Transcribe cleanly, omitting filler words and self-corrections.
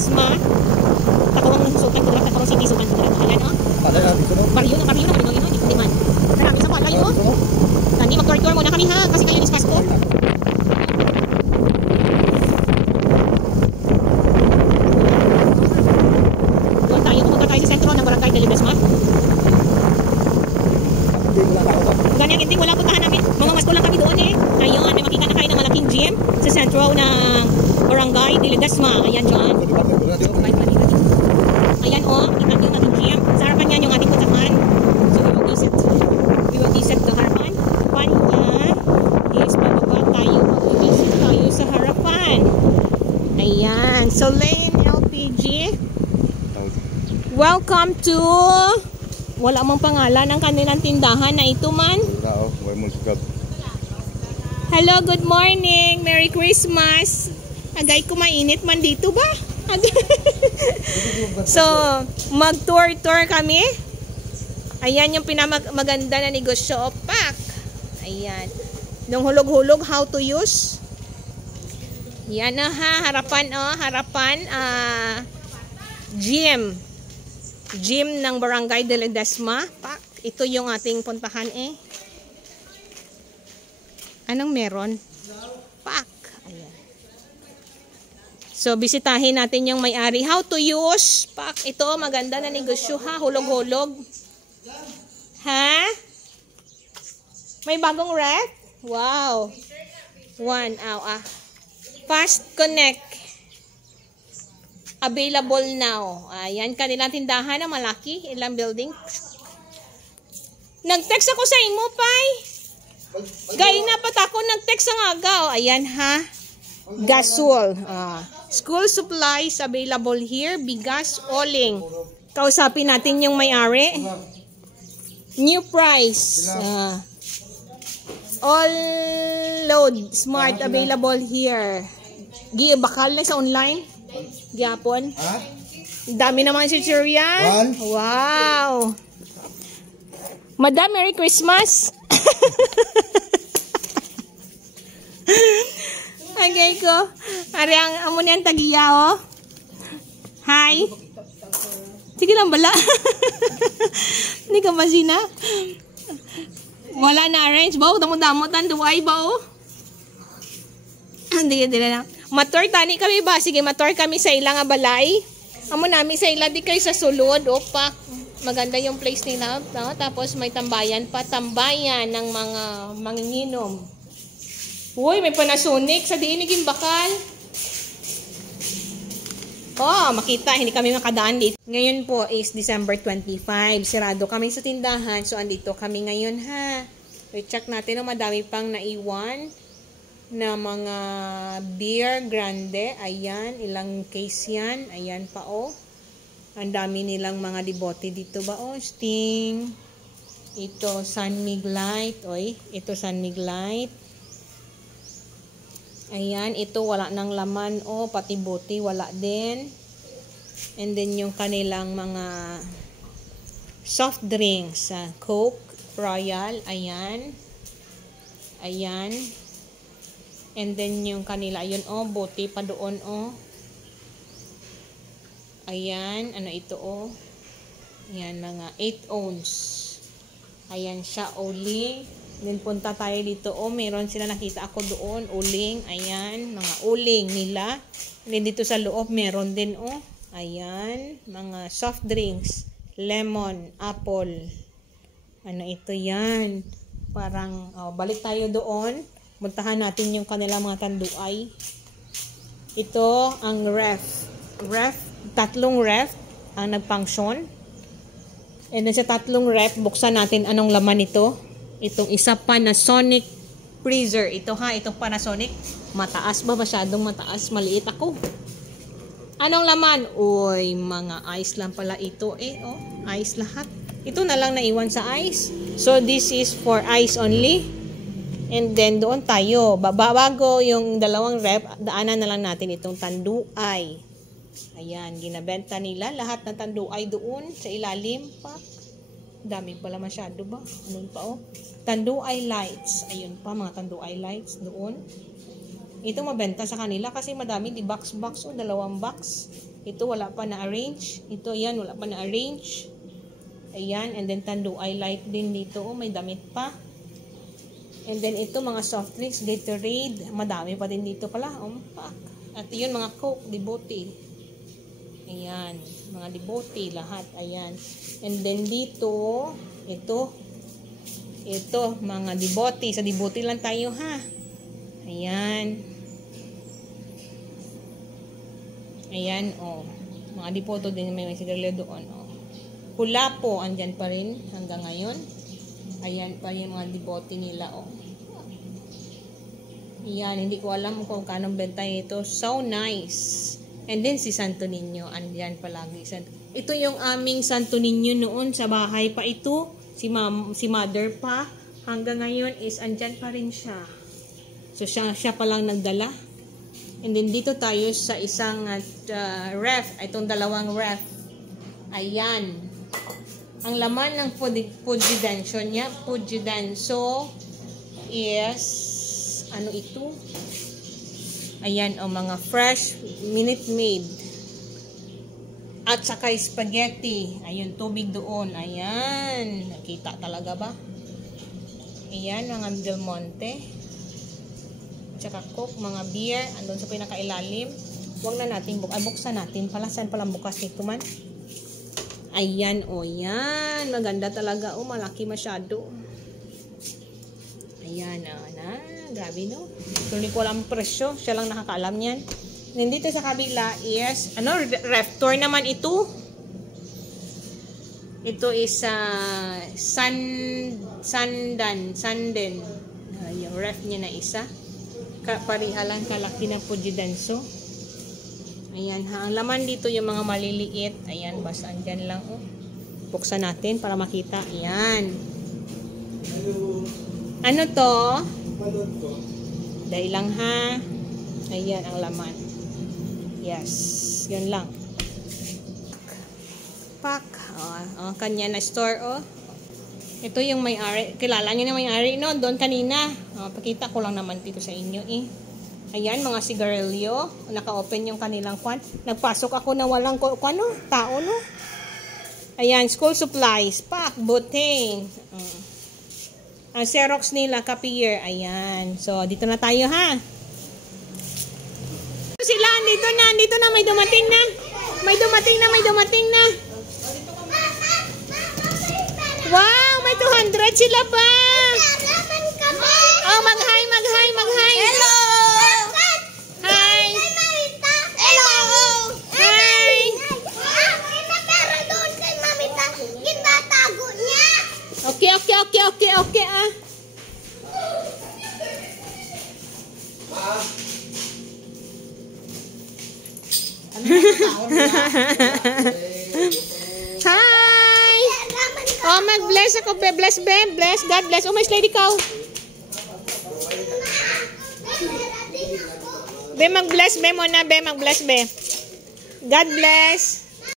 Ledesma. Takawang sukan ko lang, takawang hindi sukan ko lang. Ayan, oh. Baryo na, hindi ko man. Maraming sa palay, oh. Tani, mag-tour muna kami, ha? Kasi ngayon is Pasko. Doon tayo, pumunta tayo sa sentro ng Barangay de Ledesma. Ganyan, hindi, wala puntahan namin. Mga masko lang kami doon, eh. Ayun, may makita na kayo ng malaking gym sa sentro ng Barangay de Ledesma. Ayan, John. Ayan, oh, kita yung ating gym. Sa harapan yan yung ating puntahan. So, we will visit the harapan. Harapan yan is pababa tayo. Mag-visit tayo sa harapan. Ayan. So, Lane LPG. Welcome to... Wala mong pangalan ng kanilang tindahan na ito man. Hello, good morning. Merry Christmas. Agay ko mainit man dito ba? So, mag-tour kami. Ayan yung pinamaganda na negosyo. Pak. Ayan. Nung hulog-hulog, how to use. Yan na, ha. Harapan, oh. Harapan. Gym ng Barangay de Ledesma. Pak. Ito yung ating puntahan, eh. Anong meron? Pak. Ayan. So, bisitahin natin yung may-ari. How to use. Pak. Ito, maganda na negosyo, ha. Hulog-hulog. Ha? May bagong ref? Wow. Fast Connect. Available now. Ayan, kanilang tindahan na malaki. Ilang building. Nag-text ako sa imo, Pai. Gaya na pat ako nag-text ang agaw. Ayan, ha. Gasol. School supplies available here. Bigas, oling. Kausapin natin yung may-ari. New price. All load. Smart available here. Bakal na sa online. Gyapon. Dami naman si Churian. Wow. Madam, Merry Christmas. Okay ko. Ari ang amo niyan tagiya, oh. Hi. Sige lang bala. Hindi ka masina. Wala na arrange ba? Damo-damo tan duway ba, oh. Hindi lang. Mator tani kami ba? Sige, mator kami sa ilang balay. Amo nami sa ila di kayo sa sulod, opak. Maganda yung place nila, no? Tapos may tambayan pa, tambayan ng mga manginginom. Uy, may Panasonic sa diiniging bakal. Oh, makita, hindi kami makadaan dito. Ngayon po is December 25. Sirado kami sa tindahan. So, andito kami ngayon, ha. I-check natin, madami pang naiwan na mga beer grande. Ayan, ilang case yan. Ayan pa, oh. Ang dami nilang mga dibote dito ba, oh. Sting. Ito, San Mig Light. Oy, ito San Mig Light. Ayan, ito wala nang laman, oh. Pati bote, wala din. And then yung kanilang mga soft drinks. Coke, Royal. Ayan. Ayan. And then yung kanila, ayun, oh, bote pa doon, oh. Ayan, ano ito, oh. Ayan, mga 8 ounce. Ayan siya, uling. Then punta tayo dito, oh, meron sila nakita ako doon, uling. Ayan, mga uling nila. And then dito sa loob, meron din, oh. Ayan, mga soft drinks. Lemon, apple. Ano ito yan? Parang, oh, balik tayo doon. Puntahan natin yung kanilang mga tanduay. Ito ang ref. Tatlong ref ang nagfunction. And then sa tatlong ref, buksan natin anong laman ito. Itong isa Panasonic freezer. Ito, ha, itong Panasonic. Mataas ba? Masyadong mataas. Maliit ako. Anong laman? Uy, mga ice lang pala ito, eh. Oh, ice lahat. Ito na lang naiwan sa ice. So, this is for ice only. And then, doon tayo. Bago yung dalawang rep, daanan na lang natin itong tanduay. Ayan, ginabenta nila. Lahat ng tanduay doon sa ilalim pa. Dami pala masyado ba? Anong pa, oh? Tanduay lights. Ayun pa, mga tanduay lights doon. Ito mabenta sa kanila kasi madami. Di box, oh, 2 box. Ito wala pa na-arrange. Ito ayan, wala pa na-arrange. Ayan, and then Tanduay Light din dito. Oh, may damit pa. And then ito mga soft drinks, Gatorade. Madami pa din dito pala. Pak. At yun mga Coke, Dibote. Ayan, mga Dibote lahat. Ayan. And then dito, ito mga Dibote. Sa Dibote lang tayo ha. Ayan. Ayan, oh. Mga Dibote din may sigarilyo doon, oh. Pula po, andyan pa rin hanggang ngayon. Ayan pa yung mga Dibote nila, oh. Ayan, hindi ko alam kung kanong benta ito. So nice. And then si Santo Niño, andyan palagi. Ito yung aming Santo Niño noon sa bahay pa ito. Si mother pa. Hanggang ngayon is andyan pa rin siya. So siya pa lang nagdala. And then dito tayo sa isang ref. Itong dalawang ref. Ayan. Ang laman ng Pujidanso niya, Pujidanso is, ano ito? Ayan, o mga fresh Minute Maid. At saka spaghetti. Ayun, tubig doon. Ayan. Nakita talaga ba? Ayan, mga Del Monte. At saka Coke, mga beer. Andun sa pinakailalim. Huwag na natin buksan natin. Pala, saan palang bukas nito man? Ayan, o yan. Maganda talaga. O, malaki masyado. Ayan, grabe no. So, hindi ko alam presyo. Siya lang nakakaalam yan. And dito sa kabila is, ref tour naman ito. Ito is Sanden. Yung ref niya na isa. Pariha lang kalaki ng Pujidanso. Ayan ha. Ang laman dito yung mga maliliit. Ayan, basta andyan lang. Oh. Buksan natin para makita. Ayan. Ano to? Dahil lang ha. Ayan ang laman. Yes. Yun lang. Pak. Oh, kanya na store. Oh. Ito yung may-ari. Kilala niyo na may-ari. No? Doon kanina. Oh, pakita ko lang naman dito sa inyo eh. Ayan, mga sigarilyo. Naka-open yung kanilang kwan. Nagpasok ako na walang tao, no? Ayan, school supplies. Pak, buteng. Ang Xerox nila, copier. Ayan. So, dito na tayo, ha? Sila, dito na. May dumating na. May dumating na. Wow, may 200 sila pa. Oh, mag-hi. Hello! Hi! Hello! Hi! May napera doon kay Mamita. Ginatago niya. Okay, ah. Hi! Oh, mag-bless ako. Bless. God bless. Oh, may slide ikaw. Be, mag-bless be mo na, be. Mag-bless be. God bless.